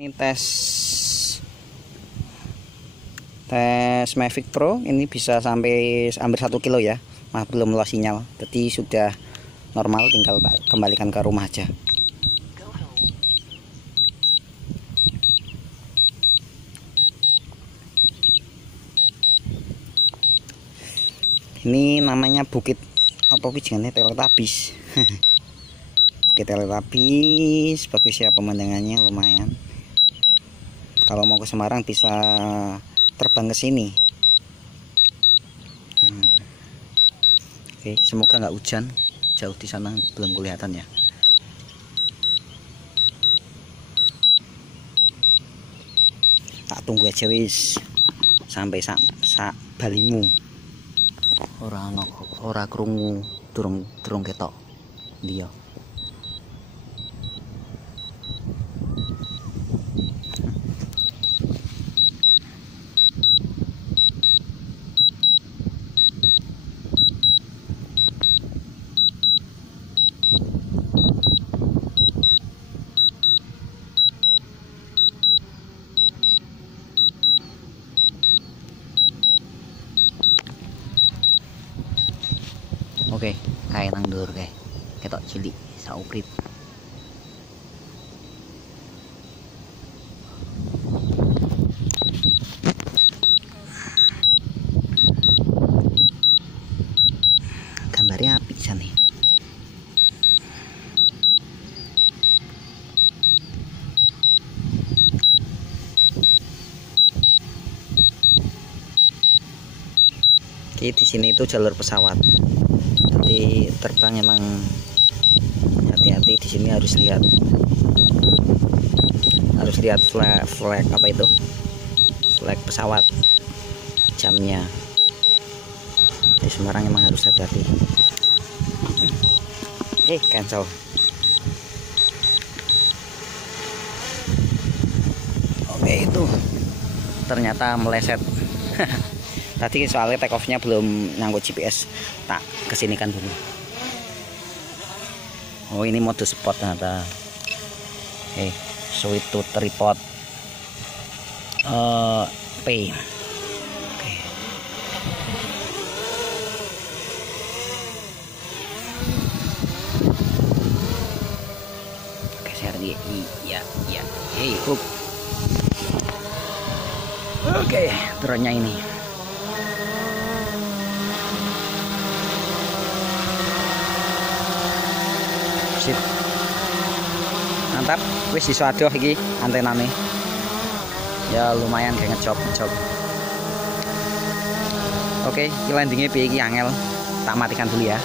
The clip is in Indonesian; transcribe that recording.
Ini tes Mavic Pro ini bisa sampai hampir 1 kilo ya, belum lost sinyal, jadi sudah normal, tinggal kembalikan ke rumah aja. Ini namanya bukit apa jangannya Teletabis. Bukit Teletabis, bagus ya pemandangannya, lumayan. Kalau mau ke Semarang bisa terbang ke sini. Oke, semoga nggak hujan. Jauh di sana belum kelihatan ya. Tak tunggu aja wis sampai sak balimu. Ora krungu durung ketok dia. Oke, kayak nang dur kayak ketok cilik sauprit. Gambarnya apik sana. Oke, di sini itu jalur pesawat. Jadi terbang emang hati-hati di sini, harus lihat flag apa itu, flag pesawat, jamnya. Di Semarang emang harus hati-hati. Cancel. Oke, itu ternyata meleset. Tadi soalnya take off-nya belum nyangkut GPS, tak kesinikan dulu. Oh, ini mode spot ternyata. Switch to tripod P. Oke, saya iya. Oke, drone-nya ini. Sip. Mantap, wis iso adoh iki antenane. Ya lumayan kayak ngejob. Oke, iki landingnya piye iki angel. Tak matikan dulu ya.